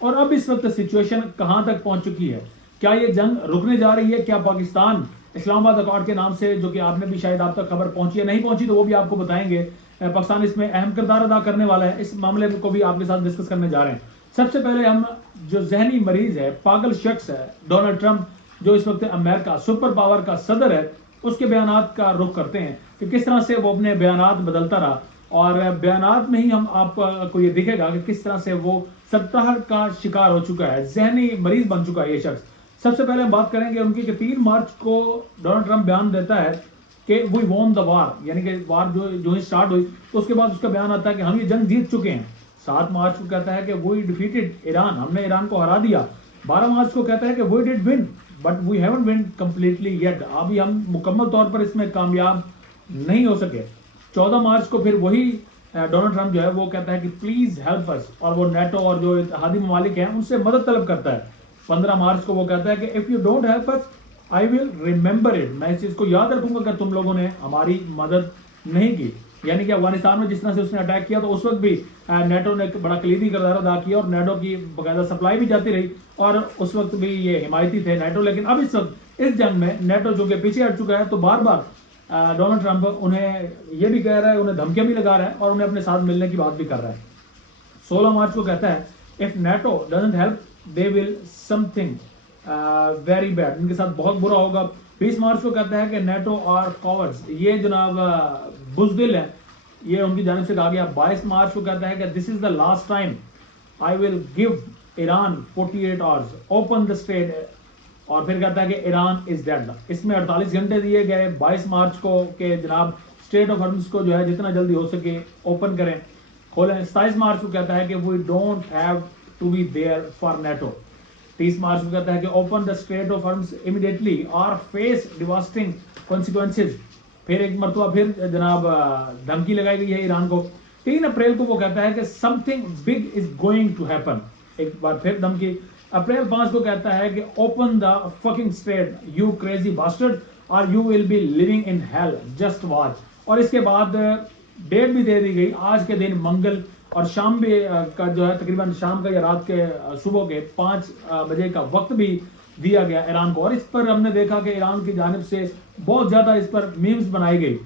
اور اب اس وقت سچویشن کہاں تک پہنچ چکی ہے؟ کیا یہ جنگ رکنے جا رہی ہے؟ کیا پاکستان اسلام آباد اکارڈ کے نام سے، جو کہ آپ نے بھی شاید آپ تک خبر پہنچی ہے، نہیں پہنچی تو وہ بھی آپ کو بتائیں گے، پاکستان اس میں اہم کردار ادا کرنے والا ہے، اس معاملے کو بھی آپ کے ساتھ ڈسکس کرنے جا رہے ہیں۔ سب سے پہلے ہم جو ذہنی مریض ہے، پاگل شخص ہے ڈونلڈ ٹرمپ، جو اس وقت امریکہ سپر پاور کا صدر ہے، اس کے بیانات کا رخ کرتے ہیں کہ کس طرح سے وہ اپنے بیانات بدلتا رہا، اور بیانات میں ہی ہم آپ کو یہ دکھے گا کہ کس طرح سے وہ سطح کا شکار ہو چکا ہے، ذہنی مریض بن چکا ہے یہ شخص۔ سب سے پہلے ہم بات کریں گے ان کی کہ 3 مارچ کو ڈونلڈ ٹرمپ بیان دیتا ہے کہ وی وون دا وار، یعنی کہ وار جو ہی سٹارٹ ہوئی تو اس کے بعد اس کا بیان آتا ہے کہ ہم یہ جنگ جیت چکے ہیں۔ 7 مارچ کو کہتا ہے کہ وی ڈیفیٹڈ ایران، ہم نے ایران کو ہرا دیا۔ 12 مارچ کو کہتا ہے کہ we did won but we haven't won completely yet, ابھی ہم مکمل طور پر اس میں کامیاب نہیں ہو سکے۔ 14 مارچ کو پھر وہی ڈونلڈ ٹرمپ جو ہے وہ کہتا ہے کہ پلیز ہیلپ اس، اور وہ نیٹو اور جو اتحادی ممالک ہیں ان سے مدد طلب کرتا ہے۔ 15 مارچ کو وہ کہتا ہے کہ if you don't help us I will remember it, میں اس چیز کو یاد رکھوں گا کہ تم لوگوں نے ہماری مدد نہیں کی۔ یعنی کہ افغانستان میں جس طرح سے اس نے اٹیک کیا تو اس وقت بھی نیٹو نے ایک بڑا کلیدی کردار ادا کیا، اور نیٹو کی باقاعدہ سپلائی بھی جاتی رہی، اور اس وقت بھی یہ حمایتی تھے نیٹو۔ لیکن اب اس وقت اس جنگ میں نیٹو جو کہ پیچھے ہٹ چکا ہے، تو بار بار ڈونلڈ ٹرمپ انہیں یہ بھی کہہ رہا ہے، انہیں دھمکیاں بھی لگا رہا ہے، اور انہیں اپنے ساتھ ملنے کی بات بھی کر رہا ہے۔ 16 مارچ کو کہتا ہے if NATO doesn't help they will something very bad, ان کے ساتھ بہت برا ہوگا۔ 20 مارچ کو کہتا ہے کہ نیٹو آر کاورڈز، یہ جناب بزدل ہے، یہ ان کی جانب سے کہا گیا۔ 22 مارچ کو کہتا ہے کہ this is the last time I will give Iran 48 hours open the strait, اور پھر کہتا ہے کہ ایران از ڈیڈ، اس میں 48 گھنٹے دیے گئے 22 مارچ کو کہ جناب اسٹریٹ آف ہارمز کو جو ہے جتنا جلدی ہو سکے اوپن کریں، کھولیں۔ 27 مارچ کو کہتا ہے کہ we don't have to be there for NATO. 30 مارچ کو کہتا ہے کہ open the Strait of Hormuz immediately اور فیس ڈیواسٹنگ کانسیکوینسز، پھر ایک مرتبہ پھر جناب دھمکی لگائی گئی ہے ایران کو۔ 3 اپریل کو وہ کہتا ہے کہ something big is going to happen, ایک بار پھر دھمکی۔ اپریل 5 کو کہتا ہے کہ open the fucking strait you crazy bastard اور you will be living in hell just watch, اور اس کے بعد ڈیٹ بھی دے دی گئی، آج کے دن منگل، اور شام بھی کا جو ہے تقریباً شام کا یا رات کے صبح کے 5 بجے کا وقت بھی دیا گیا ایران کو۔ اور اس پر ہم نے دیکھا کہ ایران کی جانب سے بہت زیادہ اس پر میمز بنائی گئی،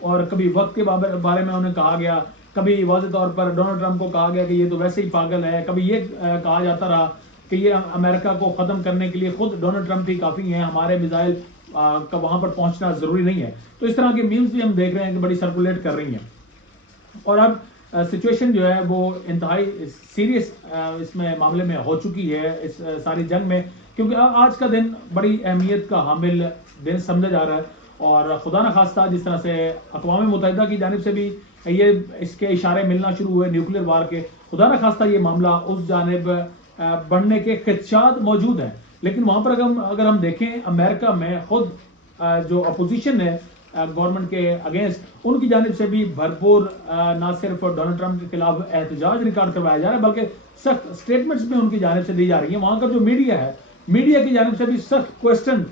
اور کبھی وقت کے بارے میں انہیں کہا گیا، کبھی واضح طور پر ڈونلڈ ٹرمپ کو کہا گیا کہ یہ تو ویسے ہی پاگل ہے، کبھی یہ کہا جاتا رہا کہ یہ امریکہ کو ختم کرنے کے لیے خود ڈونلڈ ٹرمپ ہی کافی ہیں، ہمارے میزائل کا وہاں پر پہنچنا ضروری نہیں ہے۔ تو اس طرح کے میمز بھی ہم دیکھ رہے ہیں کہ بڑی سرکولیٹ کر رہی ہیں، اور اب سچویشن جو ہے وہ انتہائی سیریس اس میں معاملے میں ہو چکی ہے اس ساری جنگ میں، کیونکہ آج کا دن بڑی اہمیت کا حامل دن سمجھا جا رہا ہے، اور خدا نہ خواستہ جس طرح سے اقوام متحدہ کی جانب سے بھی یہ اس کے اشارے ملنا شروع ہوئے نیوکلیر وار کے، خدا نہ خواستہ یہ معاملہ اس جانب بڑھنے کے خدشات موجود ہیں۔ لیکن وہاں پر اگر ہم دیکھیں امریکہ میں خود جو اپوزیشن ہے گورنمنٹ کے اگینسٹ، ان کی جانب سے بھی بھرپور نہ صرف ڈونلڈ ٹرمپ کے خلاف احتجاج ریکارڈ کروایا جا رہا ہے، بلکہ سخت سٹیٹمنٹس بھی ان کی جانب سے دی جا رہی ہیں۔ وہاں کا جو میڈیا ہے، میڈیا کی جانب سے بھی سخت کوسچن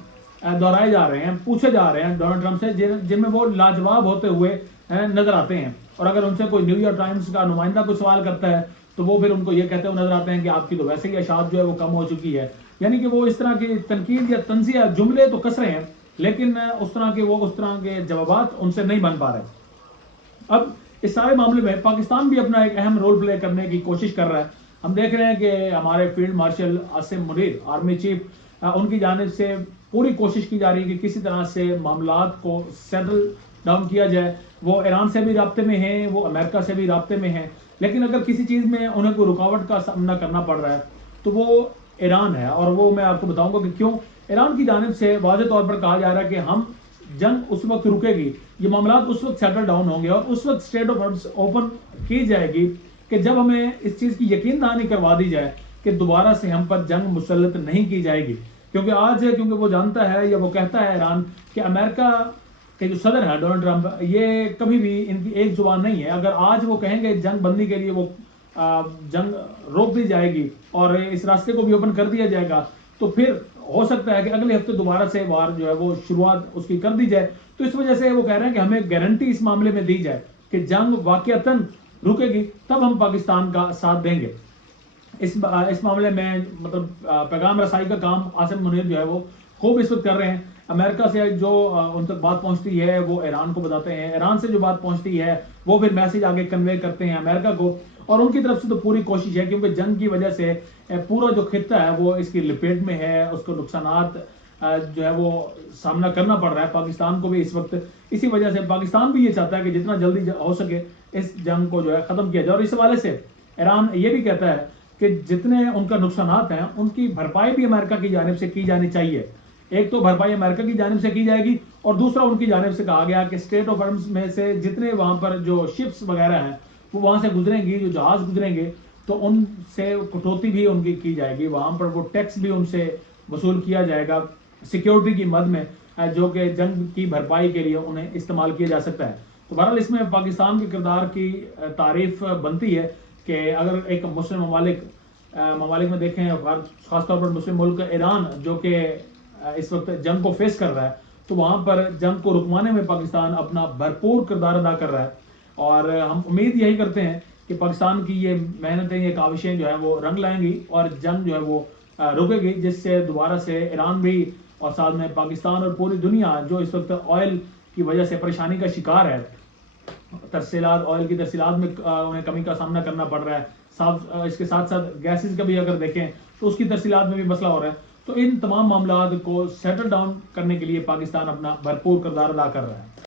دہرائے جا رہے ہیں، پوچھے جا رہے ہیں ڈونلڈ ٹرمپ سے، جن میں وہ لاجواب ہوتے ہوئے نظر آتے ہیں۔ اور اگر ان سے کوئی نیو یارک ٹائمز کا نمائندہ کوئی سوال کرتا ہے تو وہ پھر ان کو یہ کہتے ہوئے نظر آتے ہیں کہ آپ کی تو ویسے ہی اشاعت جو ہے وہ کم ہو چکی ہے، یعنی کہ وہ اس طرح کی تنقید یا تنزیہ جملے تو کس رہے ہیں، لیکن اس طرح کے جوابات ان سے نہیں بن پا رہے۔ اب اس سارے معاملے میں پاکستان بھی اپنا ایک اہم رول پلے کرنے کی کوشش کر رہا ہے۔ ہم دیکھ رہے ہیں کہ ہمارے field marshal Asim Munir army chief, ان کی جانب سے پوری کوشش کی جا رہی ہے کہ کسی طرح سے معاملات کو سیٹل ڈاؤن کیا جائے۔ وہ ایران سے بھی رابطے میں ہیں، وہ امریکہ سے بھی رابطے میں ہیں، لیکن اگر کسی چیز میں انہیں کوئی رکاوٹ کا سامنا کرنا پڑ رہا ہے تو وہ ایران ہے، اور وہ میں آپ کو بتاؤں گا کہ کیوں۔ ایران کی جانب سے واضح طور پر کہا جا رہا ہے کہ ہم جنگ اس وقت رکے گی، یہ معاملات اس وقت سیٹل ڈاؤن ہوں گے، اور اس وقت اسٹریٹ آف ہارمز اوپن کی جائے گی کہ جب ہمیں اس چیز کی یقین دہانی کروا دی جائے کہ دوبارہ سے ہم پر جنگ مسلط نہیں کی جائے گی۔ کیونکہ وہ جانتا ہے یا وہ کہتا ہے ایران کہ امریکہ کے جو صدر ہے ڈونلڈ ٹرمپ، یہ کبھی بھی ان کی ایک زبان نہیں ہے۔ اگر آج وہ کہیں گے جنگ بندی کے لیے وہ جنگ روک دی جائے گی اور اس راستے کو بھی اوپن کر دیا جائے گا، تو پھر ہو سکتا ہے کہ اگلے ہفتے دوبارہ سے وار جو ہے وہ شروعات اس کی کر دی جائے۔ تو اس وجہ سے وہ کہہ رہے ہیں کہ ہمیں گارنٹی اس معاملے میں دی جائے کہ جنگ واقعتاً رکے گی، تب ہم پاکستان کا ساتھ دیں گے۔ اس معاملے میں مطلب پیغام رسائی کا کام عاصم منیر جو ہے وہ خوب اس وقت کر رہے ہیں. امریکہ سے جو ان تک بات پہنچتی ہے وہ ایران کو بتاتے ہیں, ایران سے جو بات پہنچتی ہے وہ پھر میسج آگے کنوے کرتے ہیں امریکہ کو, اور ان کی طرف سے تو پوری کوشش ہے, کیونکہ جنگ کی وجہ سے پورا جو خطہ ہے وہ اس کی لپیٹ میں ہے, اس کو نقصانات جو ہے وہ سامنا کرنا پڑ رہا ہے پاکستان کو بھی اس وقت. اسی وجہ سے پاکستان بھی یہ چاہتا ہے کہ جتنا جلدی ہو سکے اس جنگ کو جو ہے ختم کیا جائے, اور اس حوالے سے ایران یہ بھی کہتا ہے کہ جتنے ان کا نقصانات ہیں ان کی بھرپائی بھی امریکہ کی جانب سے کی جانی چاہیے. ایک تو بھرپائی امریکہ کی جانب سے کی جائے گی, اور دوسرا ان کی جانب سے کہا گیا کہ اسٹیٹ آف ارمز میں سے جتنے وہاں پر جو شپس وغیرہ ہیں وہ وہاں سے گزریں گی, جو جہاز گزریں گے تو ان سے کٹوتی بھی ان کی جائے گی, وہاں پر وہ ٹیکس بھی ان سے وصول کیا جائے گا سیکیورٹی کی مد میں, جو کہ جنگ کی بھرپائی کے لیے انہیں استعمال کیا جا سکتا ہے. تو بہرحال اس میں پاکستان کے کردار کی تعریف بنتی ہے کہ اگر ایک مسلم ممالک میں دیکھیں, خاص طور پر مسلم ملک ایران جو کہ اس وقت جنگ کو فیس کر رہا ہے, تو وہاں پر جنگ کو رکوانے میں پاکستان اپنا بھرپور کردار ادا کر رہا ہے. اور ہم امید یہی کرتے ہیں کہ پاکستان کی یہ محنتیں, یہ کاوشیں جو ہیں وہ رنگ لائیں گی اور جنگ جو ہے وہ رکے گی, جس سے دوبارہ سے ایران بھی اور ساتھ میں پاکستان اور پوری دنیا جو اس وقت آئل کی وجہ سے پریشانی کا شکار ہے, آئل کی ترسیلات میں انہیں کمی کا سامنا کرنا پڑ رہا ہے, اس کے ساتھ ساتھ گیسز کا بھی اگر دیکھیں تو اس کی ترسیلات میں بھی مسئلہ ہو رہا ہے. تو ان تمام معاملات کو سیٹل ڈاؤن کرنے کے لیے پاکستان اپنا بھرپور کردار ادا کر رہا ہے.